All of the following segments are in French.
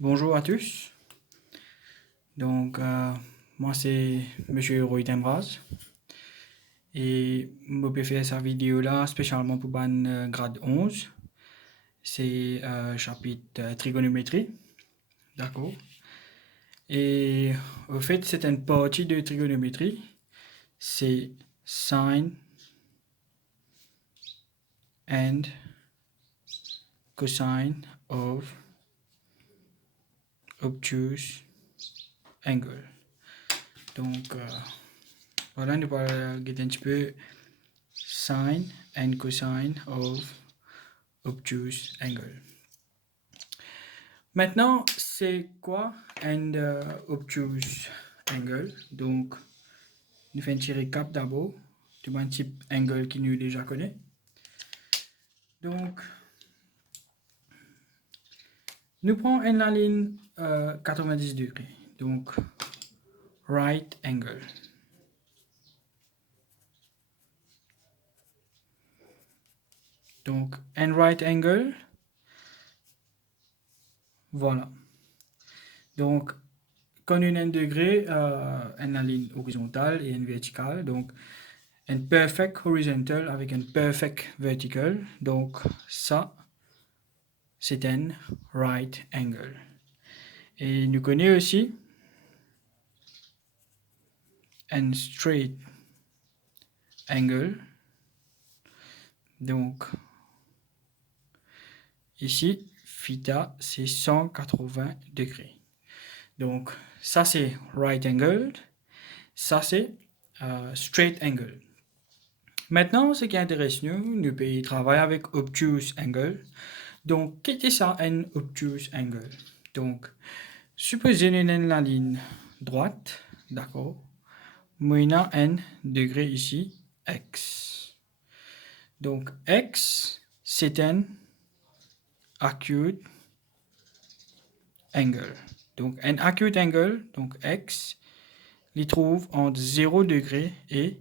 Bonjour à tous. Donc, moi c'est Monsieur Roy Tembraz et je vais faire cette vidéo là spécialement pour ban grade 11. C'est chapitre trigonométrie, d'accord. Et au fait, c'est une partie de trigonométrie, c'est sine and cosine of obtuse angle. Donc, voilà, nous allons regarder un petit peu sine and cosine of obtuse angle. Maintenant, c'est quoi un obtuse angle? Donc, nous faisons un petit récap d'abord du un type angle qui nous déjà connaît. Donc, nous prenons une ligne 90 degrés. Donc, right angle. Donc, un right angle. Voilà. Donc, quand on a un degré, une ligne horizontale et une verticale. Donc, un perfect horizontal avec un perfect vertical. Donc, ça, c'est un right angle. Et nous connaissons aussi un straight angle. Donc, ici, theta, c'est 180 degrés. Donc, ça, c'est right angle. Ça, c'est straight angle. Maintenant, ce qui intéresse nous pouvons travailler avec obtuse angle. Donc, qu'est-ce que ça, un obtuse angle? Donc, supposons la ligne droite, d'accord? Moi, on a un degré ici, x. Donc, x, c'est un acute angle. Donc, un acute angle, donc x, il trouve entre 0 degré et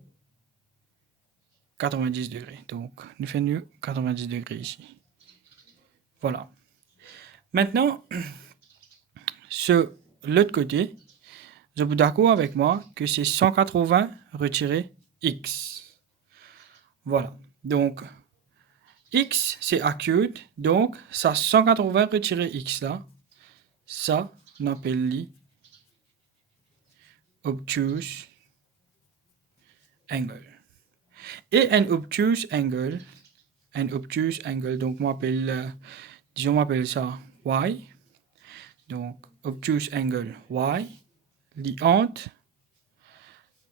90 degrés. Donc, nous faisons 90 degrés ici. Voilà. Maintenant, sur l'autre côté, vous êtes d'accord avec moi que c'est 180 retiré x. Voilà. Donc, x, c'est acute. Donc, ça 180 retiré x là, ça, on appelle obtuse angle. Et un obtuse angle, donc on appelle, disons, on appelle ça y. Donc, obtuse angle y, li entre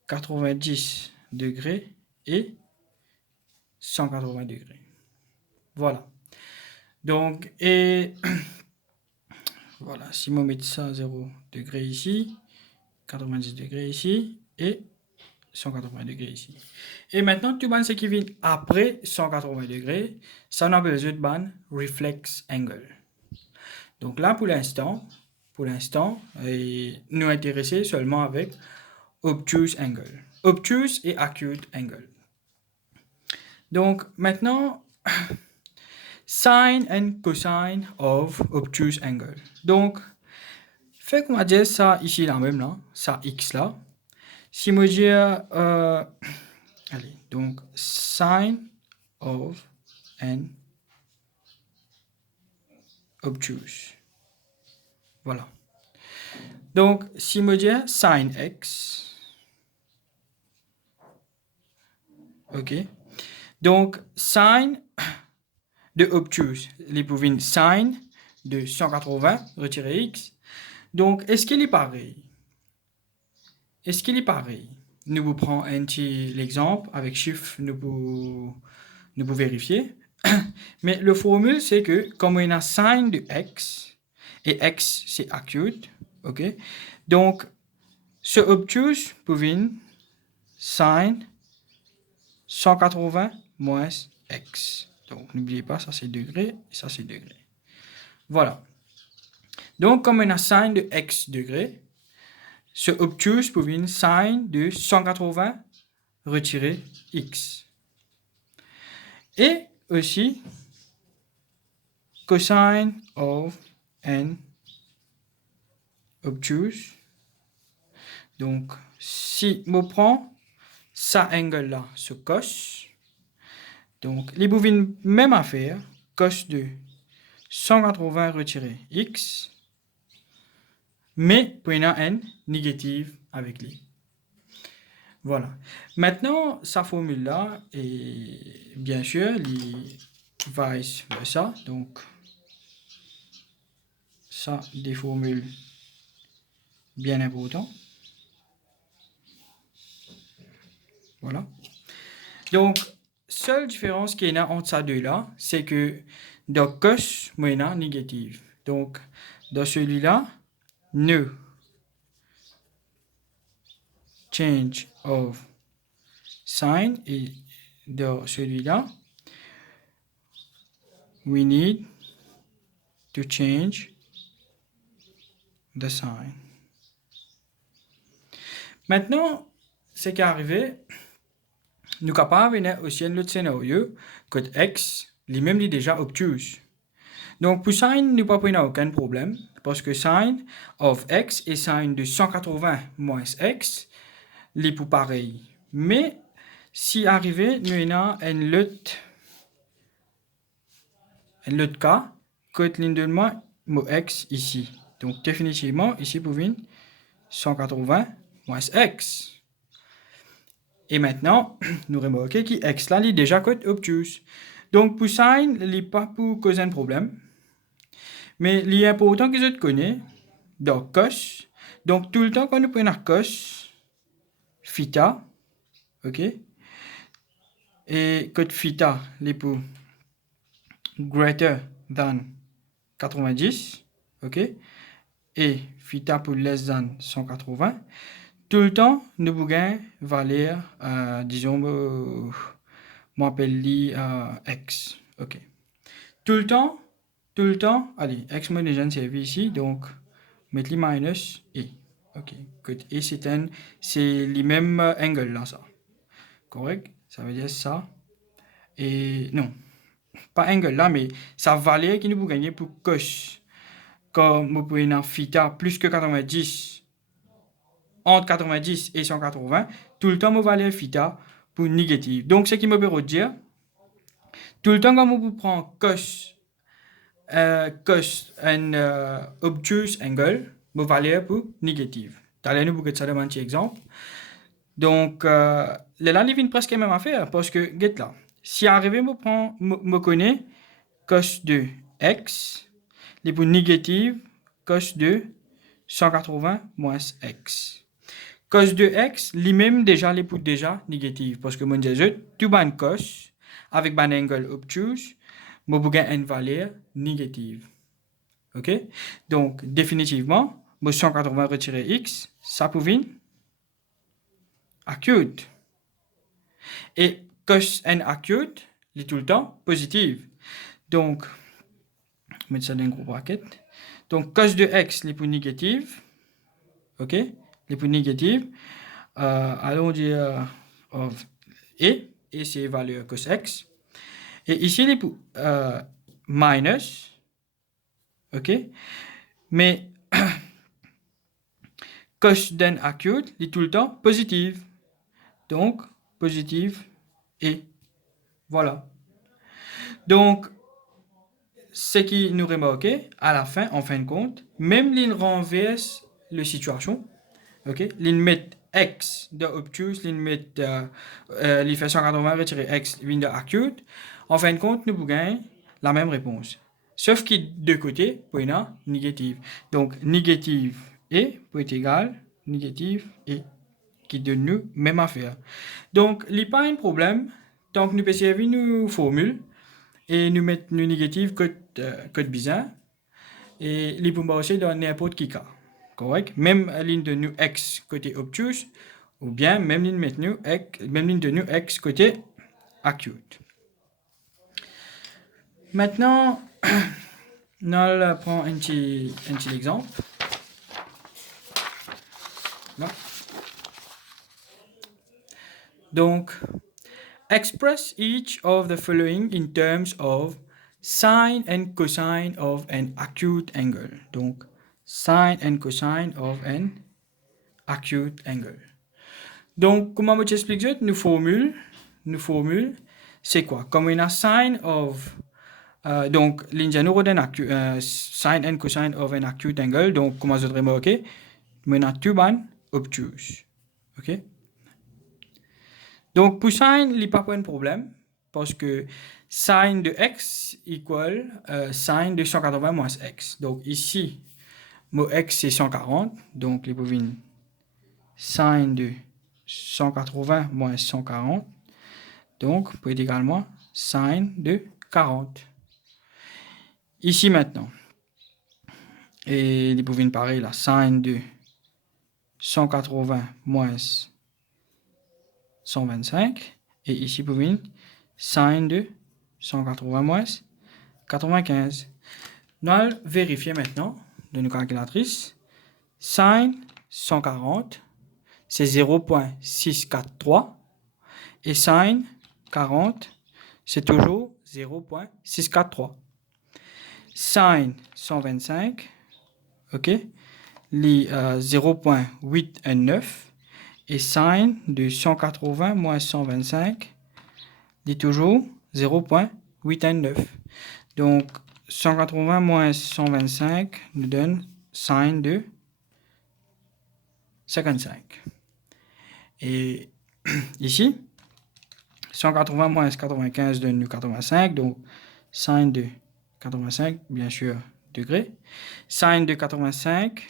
90 degrés et 180 degrés. Voilà. Donc, et voilà, si on met ça 0 degrés ici, 90 degrés ici et 180 degrés ici. Et maintenant, tu vois ce qui vient après 180 degrés, ça on appelle le ban reflex angle. Donc là, pour l'instant, nous intéressés seulement avec obtuse angle. Obtuse et acute angle. Donc maintenant, sine and cosine of obtuse angle. Donc, fait qu'on va dire ça ici là même là, ça x là. Si je dis, allez, donc sine of an obtuse. Voilà. Donc, si je dis sin x, ok. Donc, sin de obtuse, les pouvines sin de 180 retirer x. Donc, est-ce qu'il est pareil? Est-ce qu'il est pareil? Nous vous prenons un petit exemple avec chiffre, nous pouvons vérifier. Mais le formule, c'est que comme on a sin de x, et x c'est acute, ok? Donc, ce obtuse pouvine sin 180 moins x. Donc, n'oubliez pas, ça c'est degré, et ça c'est degré. Voilà. Donc, comme on a sin de x degré, ce obtuse pouvine sin de 180 retirer x. Et aussi, cosine of n obtuse. Donc, si je prends ça angle-là, ce cos, donc, les bouvines, même affaire, cos de 180 retiré x, mais pour une n négative avec les. Voilà. Maintenant, sa formule-là est bien sûr les vice versa. Donc, ça, des formules bien importantes. Voilà. Donc, seule différence qu'il y a entre ces deux-là, c'est que dans cos, il y a négative. Donc, dans celui-là, no change of sign, et dans celui-là, we need to change the sign. Maintenant, ce qui est arrivé, nous sommes capables de aussi un autre scénario que x, lui-même est déjà obtuse. Donc, pour sin, nous n'avons pas aucun problème, parce que sin of x et sin de 180 moins x, les pour pareil. Mais, si arrivé, nous avons un autre cas, que l'une de moins x ici. Donc, définitivement, ici, pour 180 moins x. Et maintenant, nous remarquons que x là est déjà code obtuse. Donc, pour sin, il n'est pas pour causer un problème. Mais il est important que je te connais, donc cos. Donc, tout le temps qu'on nous prend cos, theta, ok? Et code theta, il est pour greater than 90, ok? Et theta pour less than 180. Tout le temps, nous pouvons valeur, disons, m'appelle x, ok. Tout le temps, allez, x moi déjà servi ici, donc, mettre minus e, ok. Et c'est les mêmes angles là, ça. Correct? Ça veut dire ça. Et non, pas angle là, mais ça valeur qui nous peut gagner pour cos. Comme vous pouvez avoir theta plus que 90, entre 90 et 180, tout le temps, vous valeur theta pour négative. Donc, ce qui me peut dire, tout le temps, quand vous prenez cos un obtuse angle, vous valeur pour négative. D'ailleurs, nous pouvons faire un petit exemple. Donc, là, il vient presque la même affaire, parce que, get là, si arrivé, me connaît cos de x, les pour négative, cos de 180 moins x. Cos de x, lui-même déjà, les pour déjà négative, parce que mon disais, tout ban cos, avec ban angle obtuse, je vais une valeur négative. Ok? Donc, définitivement, 180 retirer x, ça peut acute. Et cos n acute, il est tout le temps positive. Donc, je vais mettre ça dans un gros bracket. Donc, cos de x, il est pour négative. Ok? Il est pour négative. Allons dire of et c'est valeur cos x. Et ici, il est pour minus. Ok? Mais cos d'un acute, il est tout le temps positive. Donc, positive et voilà. Donc, ce qui nous remarque, à la fin, en fin de compte, même l'il renverse la situation, ok? L'il met x de obtuse, l'il met l'il fait 180 retirer x, l'il de acute. En fin de compte, nous pouvons la même réponse. Sauf que de côté, pour une négative. Donc, négative et peut être égal, négative et qui donne nous même affaire. Donc, il n'y a pas un problème tant que nous pouvons servir nos formules et nous mettre nos négatives code bizarre et les pouvons aussi dans n'importe quel cas. Correct? Même ligne de nous x côté obtuse ou bien même ligne de nous x côté acute. Maintenant, nous allons prendre un petit exemple. Là. Donc, express each of the following in terms of sine and cosine of an acute angle. Donc, sine and cosine of an acute angle. Donc, comment je t'explique ça? Nous formule, c'est quoi? Comme on a sine of, donc, l'ingénieur d'un sine and cosine of an acute angle, donc, comment je vais remarquer? On a deux bandes obtuse. OK? Donc, pour sine, il n'y a pas de problème, parce que sine de x égale sine de 180 moins x. Donc, ici, mon x, c'est 140, donc, les bovines, sine de 180 moins 140, donc, peut être également sine de 40. Ici, maintenant, et les bovines, pareil, là, sine de 180 moins 125, et ici, bovine, sine de 180 moins 95. Nous allons vérifier maintenant de nos calculatrices. Sine 140, c'est 0.643. Et sine 40, c'est toujours 0.643. Sine 125, ok, les 0.819. Et sine de 180 moins 125, est toujours 0.819. Donc, 180 moins 125 nous donne sine de 55. Et ici, 180 moins 95 donne 85, donc sine de 85, bien sûr, degrés. Sine de 85,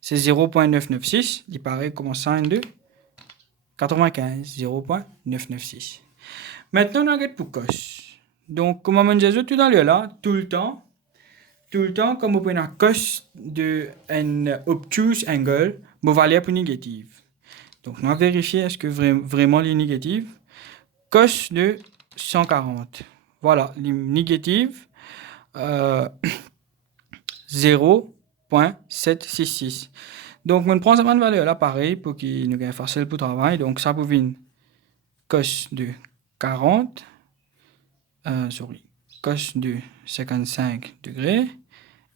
c'est 0.996, il paraît comme sine de 95, 0.996. Maintenant, on regarde pour cos. Donc, comme on disait tout à l'heure là, tout le temps, comme on prend un cos de un obtuse angle, on va aller pour négative. Donc, on va vérifier est-ce que vraiment les négatives. Cos de 140. Voilà, les négatives 0.766. Donc, on prend cette valeur là, pareil, pour qu'il nous gagne facile pour le travail. Donc, ça vous vient cos de 40. Cos de 55 degrés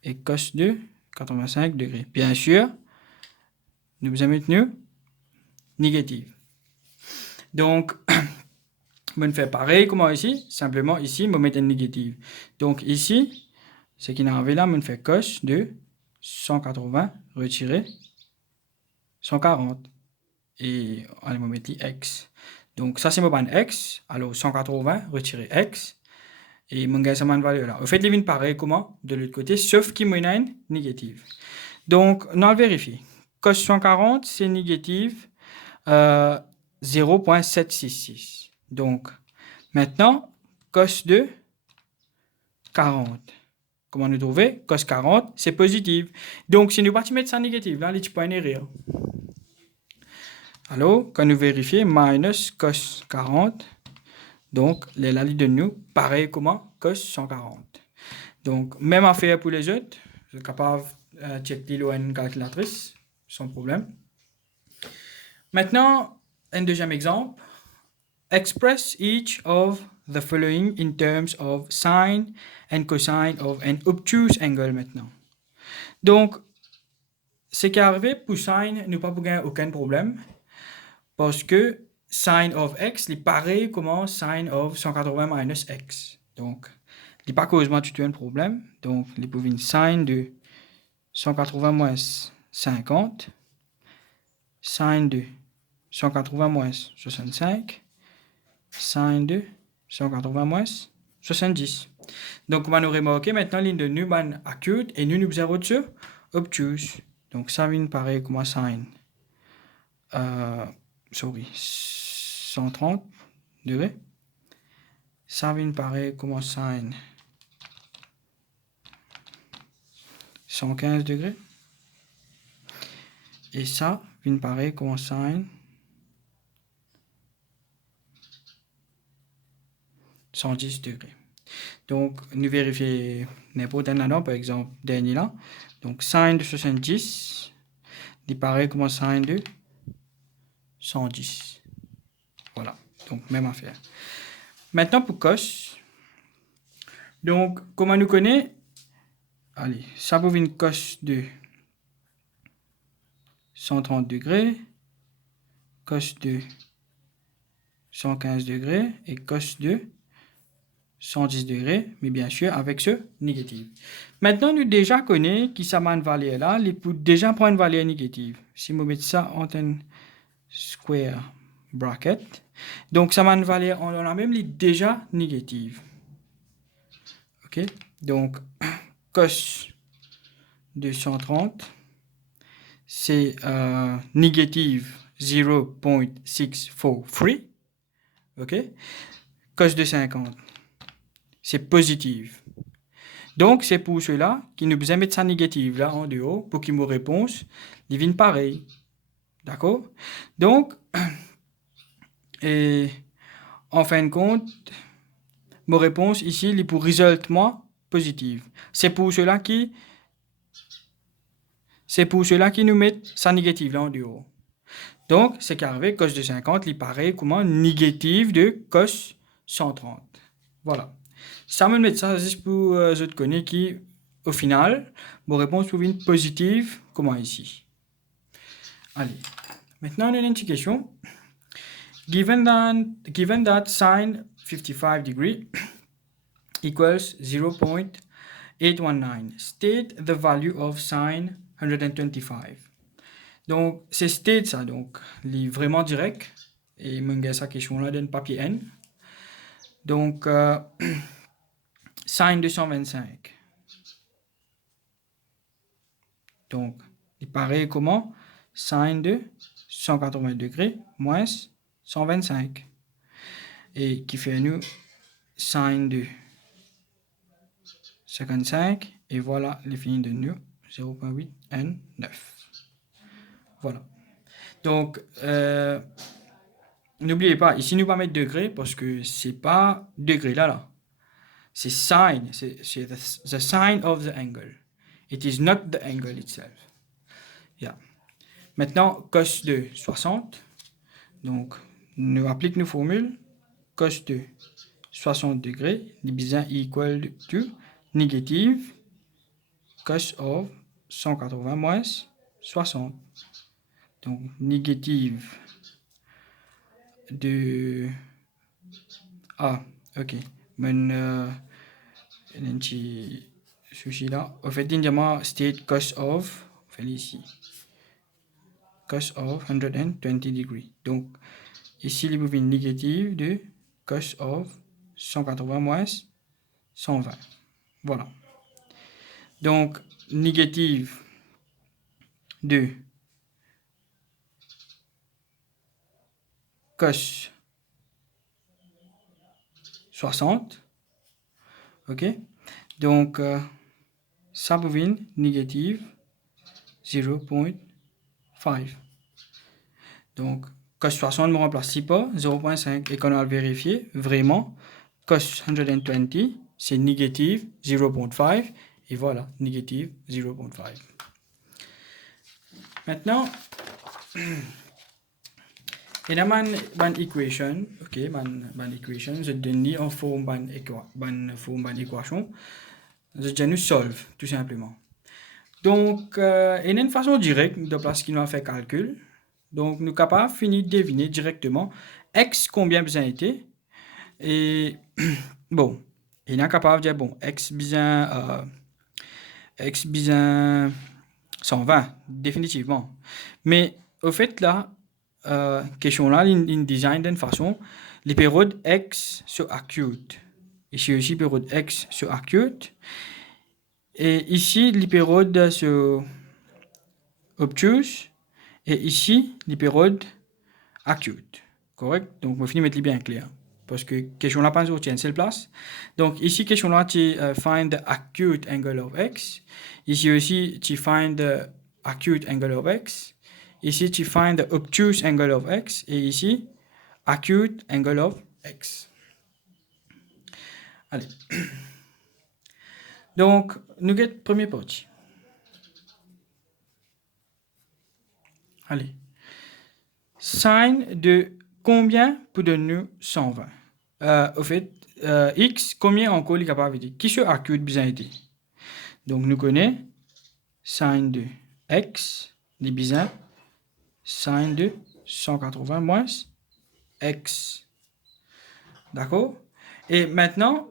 et cos de 85 degrés. Bien sûr, nous avons maintenu négative. Donc, on fait pareil comme ici, simplement ici, on met une négative. Donc ici, ce qui est arrivé là, on fait cos de 180 retirer 140 et on va mettre x. Donc ça c'est mon ban x, alors 180 retirer x. Et mon gars, ça m'a une valeur là. En fait, les vignes pareil comment de l'autre côté, sauf qu'il y a une négative. Donc, on va vérifier. Cos 140, c'est négative 0.766. Donc, maintenant, cos de 40. Comment nous trouver? Cos 40, c'est positif. Donc, si nous pas mettre ça négatif, là, les petits points rire. Alors, quand nous vérifions, minus cos 40. Donc, les ligne de nous, pareil comment? Cos 140. Donc, même affaire pour les autres. Je suis capable de checker une calculatrice sans problème. Maintenant, un deuxième exemple. Express each of the following in terms of sine and cosine of an obtuse angle maintenant. Donc, ce qui est arrivé pour sine, nous pas pour gagner aucun problème. Parce que sine of x, il est pareil comme sine of 180 minus x. Donc, il n'est pas causement du tout un problème. Donc, il peut venir sine de 180 moins 50, sine de 180 moins 65, sine de 180 moins 70. Donc, on va nous remarquer maintenant ligne de Newman acute et nous avons dessus obtuse. Donc, ça vient pareil comme sine. 130 degrés. Ça vient pareil comme sine 115 degrés. Et ça vient pareil comme sine 110 degrés. Donc, nous vérifions n'importe un par exemple, dernier là. Donc, sine de 70, il pareil comme sine de 110. Voilà. Donc, même affaire. Maintenant, pour cos. Donc, comme on nous connaît, allez, ça pour une cos de 130 degrés, cos de 115 degrés et cos de 110 degrés, mais bien sûr avec ce négatif. Maintenant, nous déjà connaissons qui ça m'a une valeur là, il peut déjà prendre une valeur négative. Si je mets ça en un square bracket, donc ça m'a une valeur, on a même déjà négative. Ok, donc cos de 130, c'est négative 0.643. Ok, cos de 50, c'est positive. Donc, c'est pour cela qu'il nous besoin mettre ça négative là en dehors pour qu'il me réponse divine pareil. D'accord? Donc, et en fin de compte, ma réponse ici est pour résultat positive. C'est pour cela qui nous met ça négative là en dehors. Donc, c'est qu'arrivé cos de 50, il paraît comment négative de cos 130. Voilà. Ça me met ça juste pour je te connais qui, au final, ma réponse pour une positive, comment ici. Allez. Maintenant, on a une petite question. Given that sine 55 degree equals 0.819, state the value of sine 125. Donc, c'est state ça, donc, il est vraiment direct. Et je vais sa question là dans le papier N. Donc, sine 225. Donc, il paraît comment? Sine de 180 degrés moins 125. Et qui fait nous sine de 55. Et voilà les finis de nous 0.8 n 9. Voilà. Donc, n'oubliez pas, ici nous va mettre degré parce que c'est pas degré là. C'est sine, c'est the sine of the angle. It is not the angle itself. Yeah. Maintenant, cos de 60. Donc, nous appliquons nos formules. Cos de 60 degrés, divisé equal to négative cos of 180 moins 60. Donc, négative de... Ah, ok. Mais, un petit souci là. En fait, indirectement, state cos of, on fait ici. Cos of 120 degrés. Donc, ici, il y a une négative de cos of 180 moins 120. Voilà. Donc, négative de cos 60. OK? Donc, ça devient négative 0.5. Donc, cos 60 me remplace si pas 0.5. Et quand on va le vérifier, vraiment, cos 120, c'est négative 0.5. Et voilà, négative 0.5. Maintenant, il y a une équation, ok, une équation, je donne en forme d'une équation, je donne solve, tout simplement. Donc, il y a une façon directe de placer qui nous a fait calcul. Donc, nous sommes capables de finir de deviner directement x combien besoin été. Et bon, il est capable de dire, bon, x besoin 120, définitivement. Mais au fait, là, question là, il design d'une façon, les périodes x sur acute. Ici aussi, période x sur acute. Et ici, les périodes sur obtuse. Et ici, les périodes acute. Correct? Donc, je vais finir de mettre bien clair. Parce que question là, pas sur une seule place. Donc, ici, question là, tu find the acute angle of x. Ici aussi, tu find the acute angle of x. Ici, tu find the obtuse angle of x. Et ici, acute angle of x. Allez. Donc, nous avons premier partie. Allez. Sine de combien pour donner 120? Au fait, x, combien encore il est capable de dire? Qui sur acute besoin été? Donc, nous connaissons sin de x divisé sin de 180 moins x. D'accord? Et maintenant,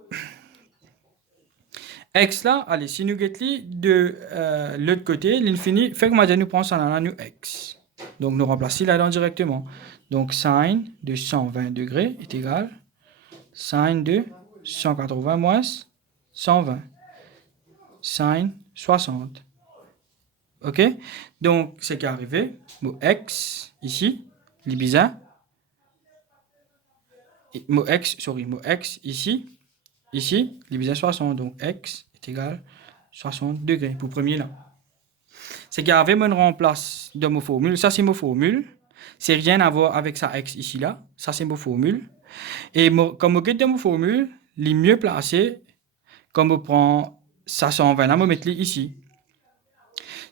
x là, allez, si nous guettons de l'autre côté, l'infini, fait que moi, nous prenons ça dans nous x. Donc, nous remplaçons là-dedans directement. Donc, sin de 120 degrés est égal sin de 180 moins 120. Sin 60. OK? Donc, ce qui est arrivé, mon x ici, les bizarre. Mon x ici, les bizarre 60. Donc, x est égal 60 degrés pour premier là. Ce qui est arrivé, on remplace dans ma formule. Ça, c'est ma formule. C'est rien à voir avec ça x ici là. Ça, c'est ma formule. Et comme on quitte dans ma formule, les mieux placés, comme on prend ça 120 là, on met les ici.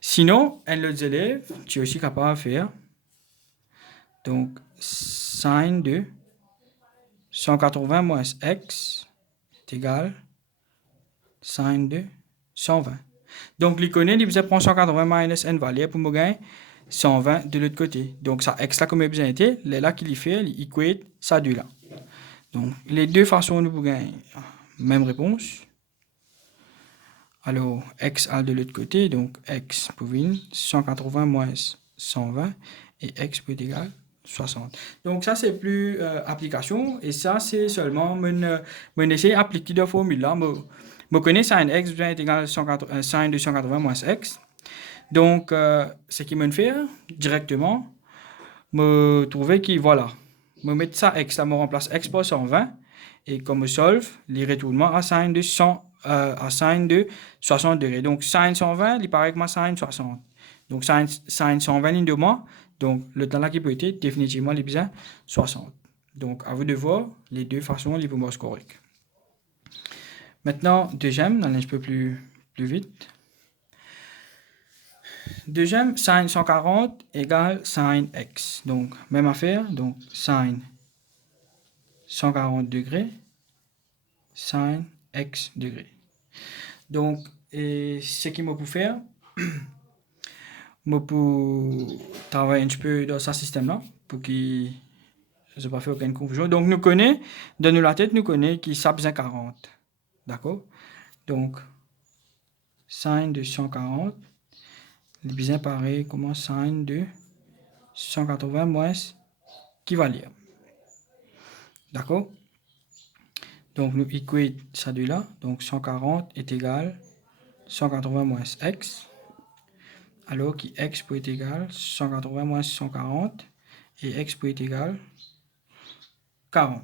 Sinon, un autre élève, tu es aussi capable de faire. Donc, sin de 180 moins x est égal sin de 120. Donc, l'iconne, il prend 180 minus n valeur pour me gagner 120 de l'autre côté. Donc, ça x là, comme il besoin été, là qu'il y fait, il équate ça deux là. Donc, les deux façons de gagner même réponse. Alors, x a de l'autre côté, donc x pour 180 moins 120 et x peut être égal 60. Donc, ça, c'est plus application et ça, c'est seulement mon essayer d'appliquer la formule là. Je connais sin x est égal à sin de 180 moins x. Donc, ce qui me fait directement, me trouver que voilà, me mettre ça x là, me remplace x par 120 et comme je solve, les retournements à sin de 100 à sin de 60 degrés. Donc, sin 120, il paraît que ma sin 60. Donc, sin 120 ligne de moins. Donc, le temps là qui peut être définitivement les bizarres 60. Donc, à vous de voir les deux façons les plus correctes. Maintenant, deuxième, on allait un peu plus vite. Deuxième, sin 140 égale sin x. Donc, même affaire. Donc, sin 140 degrés, sin x degrés. Donc, et ce qu'il m'a pour faire, moi pour travailler un petit peu dans ce système-là, pour qu'il ne pas fait aucune confusion. Donc, nous connaissons, dans la tête, nous connaissons qu'il ça besoin 40. D'accord? Donc, sin de 140, le besoin pareil comme sin de 180 moins qui va lire. D'accord? Donc, nous équate ça de là. Donc, 140 est égal 180 moins x. Alors que x peut être égal 180 moins 140 et x peut être égal 40.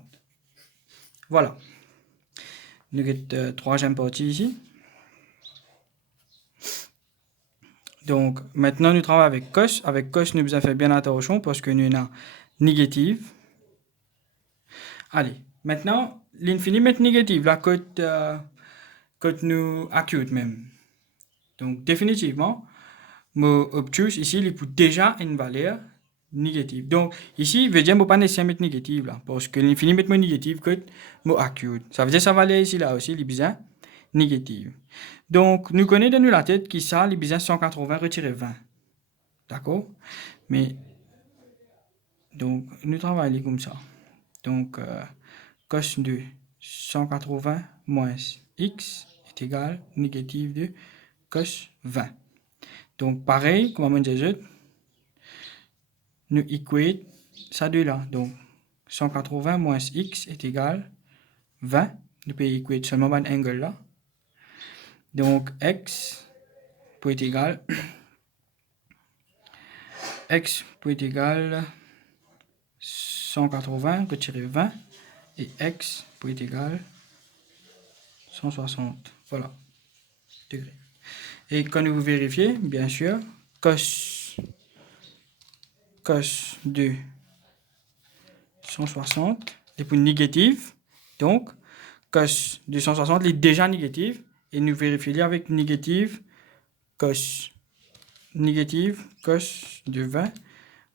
Voilà. Nous avons troisième partie ici. Donc, maintenant, nous travaillons avec cos. Avec cos, nous avons fait bien attention parce que nous avons négative. Allez, maintenant, l'infini met négative, la cote nous acute même. Donc, définitivement, mon obtus ici, il peut déjà une valeur négative. Donc, ici, veut dire que je ne peux pas nécessairement mettre négative là, parce que l'infini met négative que mon acute. Ça veut dire que sa valeur ici là aussi, il est bien négative. Donc, nous connaissons dans la tête qui ça, il est bien 180 retiré 20. D'accord? Mais, donc, nous travaillons comme ça. Donc, cos de 180 moins x est égal à négative de cos 20. Donc, pareil, comme on dit, nous équate ça de là. Donc, 180 moins x est égal à 20. Nous pouvons équater seulement un angle là. Donc, x peut être égal à 180 retiré 20 et x peut être égal à 160. Voilà. Degrés. Et quand vous vérifiez, bien sûr, cos de 160 est pour négatif. Donc, cos de 160 est déjà négatif. Et nous vérifions avec négatif cos de 20.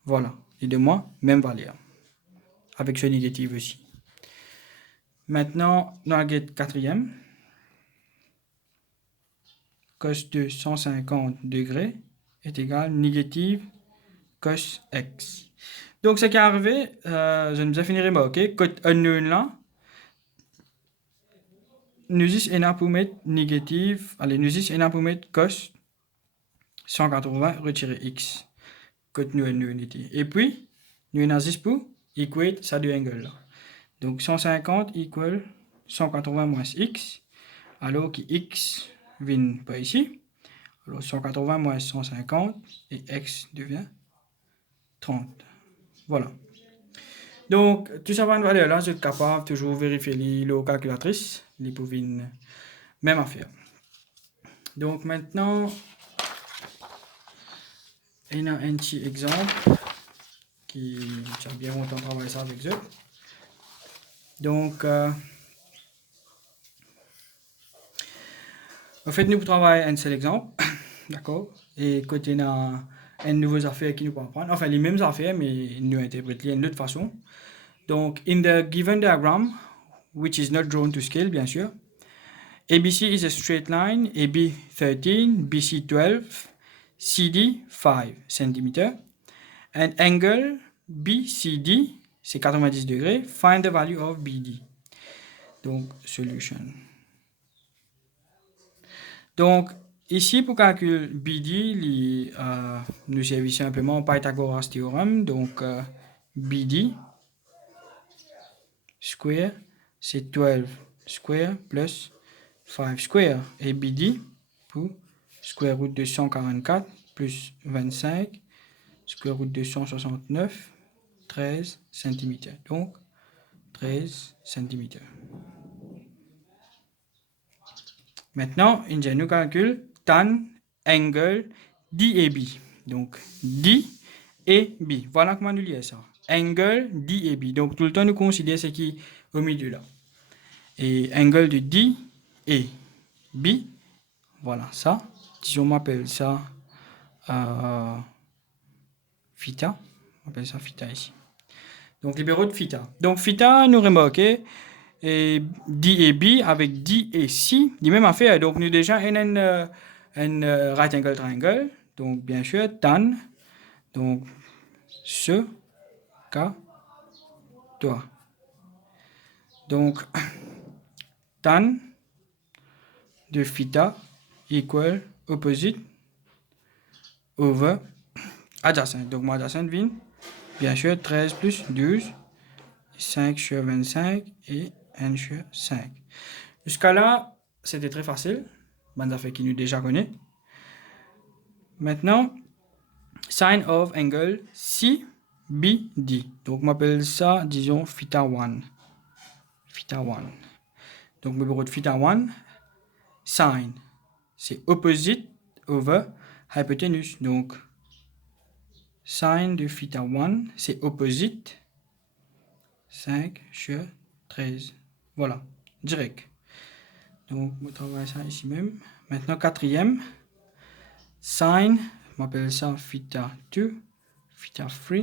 Voilà. Et de moins, même valeur. Avec ce négatif aussi. Maintenant, dans la quatrième. cos de 150 degrés est égal négative cos x. Donc, ce qui est arrivé, je nous ai fini de remarquer que unknown là, nous avons pour mettre négative, allez, nous avons pour mettre cos 180 retiré x, que nous unknown était. Et puis, nous avons pour equate ça deux angles là. Donc, 150 égale 180 moins x, alors que x vient par ici. Alors, 180 moins 150 et x devient 30. Voilà. Donc, tout ça va valeur là, je suis capable de toujours vérifier les calculatrices, les pouvines, même affaire. Donc, maintenant, il y a un petit exemple qui j'ai bien longtemps travaillé ça avec eux. Donc, en fait, nous travaillons un seul exemple, d'accord? Et côté on a une nouvelle affaire qui nous peut apprendre, enfin les mêmes affaires, mais nous interpréter d'une autre façon. Donc, in the given diagram, which is not drawn to scale, bien sûr, ABC is a straight line, AB 13, BC 12, CD 5 cm, and angle BCD, c'est 90 degrés, find the value of BD. Donc, solution. Donc, ici, pour calculer BD, nous servons simplement Pythagoras théorème. Donc, BD square, c'est 12 square plus 5 square. Et BD pour square root de 144 plus 25, square root de 169, 13 cm. Donc, 13 cm. Maintenant, nous calcule tan angle DAB. Donc, D et B. Voilà comment nous lions ça. Angle DAB. Donc, tout le temps, nous considérons ce qui est au milieu là. Et angle de D et B. Voilà ça. Si on m'appelle ça theta. On appelle ça theta ici. Donc, libéraux de theta. Donc, theta, nous remarquons. Et D et B avec D et C, la même affaire. Donc, nous déjà un right angle triangle. Donc, bien sûr, tan. Donc, ce cas, toi. Donc, tan de theta equal opposite over adjacent. Donc, mon adjacent vient, bien sûr, 13 plus 12, 5 sur 25 et 1 sur 5. Jusqu'à là, c'était très facile. Bonne affaire qui nous déjà connaît. Maintenant, sine of angle CBD. Donc, on m'appelle ça, disons, theta 1. Theta 1. Donc, le bureau de theta 1, sine, c'est opposite over hypotenuse. Donc, sine de theta 1, c'est opposite 5 sur 13. Voilà, direct. Donc, on travaille ça ici même. Maintenant, quatrième, sine, on appelle ça theta 2, theta 3,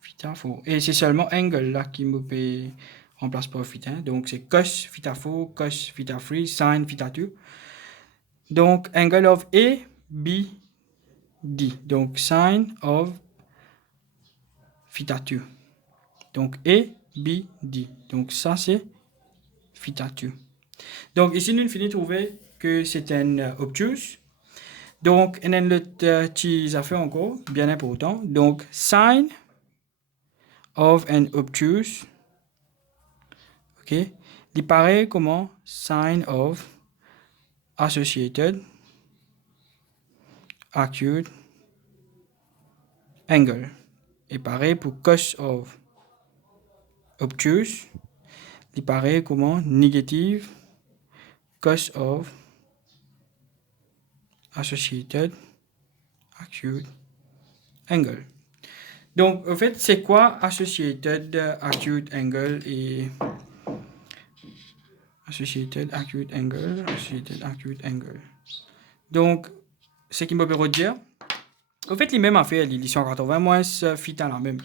theta 4. Et c'est seulement angle là qui me peut remplacer par theta. Donc, c'est cos theta 4, cos theta 3, sine theta 2. Donc, angle of A, B, D. Donc, sine of theta 2. Donc, A, B, D. Donc, ça, c'est theta 2. Donc, ici, nous finissons de trouver que c'est un obtuse. Donc, il y a une autre petite affaire encore, bien important. Donc, sine of an obtuse. OK. Il paraît comment sine of associated acute angle. Et pareil pour cos of obtuse. Il paraît comment négative cos of associated acute angle. Donc, en fait, c'est quoi associated acute angle et associated acute angle, associated acute angle. Donc, ce qui me peut dire, en fait, les mêmes affaires, les 180 moins theta la même.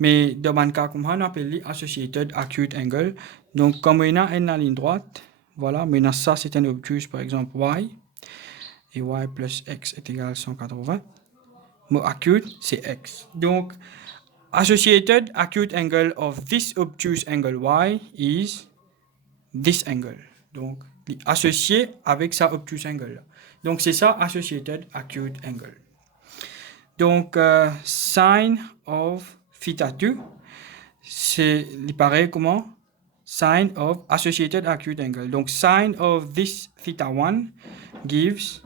Mais dans mon cas, comme on appelle associated acute angle, donc comme on a une ligne droite, voilà, maintenant ça c'est un obtuse par exemple y, et y plus x est égal à 180. Mot acute, c'est x. Donc, associated acute angle of this obtuse angle y is this angle. Donc, associé avec sa obtuse angle. Donc, c'est ça, associated acute angle. Donc, sine of theta 2, c'est, il paraît comment? Sine of associated acute angle. Donc, sine of this theta 1 gives,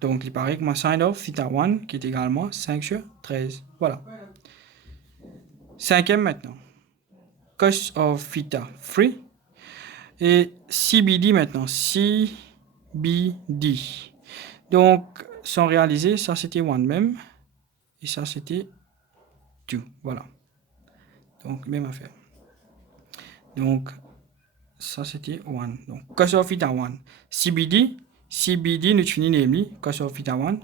donc, il paraît comment? Sine of theta 1 qui est également 5 sur 13. Voilà. Cinquième maintenant. Cos of theta 3. Et CBD maintenant. CBD. Donc, sans réaliser, ça c'était 1 même. Et ça c'était 2. Voilà. Donc, même affaire. Donc, ça c'était 1. Donc, cos of theta 1. CBD, nous finissons cos of theta 1.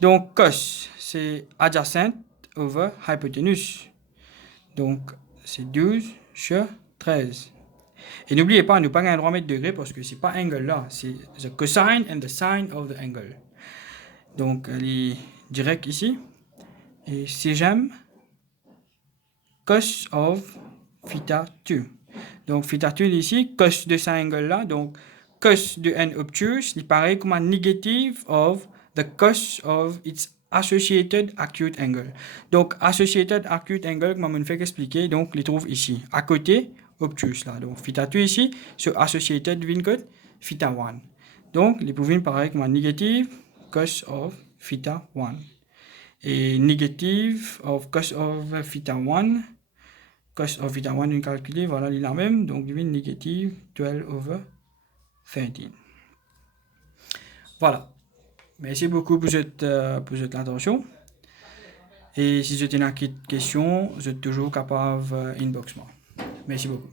Donc, cos, c'est adjacent over hypoténuse. Donc, c'est 12 sur 13. Et n'oubliez pas, nous pas un droit mettre degré parce que c'est pas angle là, c'est the cosine and the sine of the angle. Donc, elle est direct ici. Et si j'aime, cos of theta 2. Donc, theta 2 ici, cos de cet angle là. Donc, cos de n obtuse, il paraît comme un négatif of the cos of its associated acute angle. Donc, associated acute angle, comme on me fait expliquer, donc, les trouve ici, à côté, obtuse là. Donc, theta 2 ici, sur associated vincode, theta 1. Donc, les pouvines paraît comme un négatif cos of theta 1. Et négative of cos of theta 1, cos of theta 1, une calculée, voilà, il est la même, donc devine négative 12 over 13. Voilà. Merci beaucoup pour cette attention. Et si vous avez une question, vous êtes toujours capable d'inbox moi. Merci beaucoup.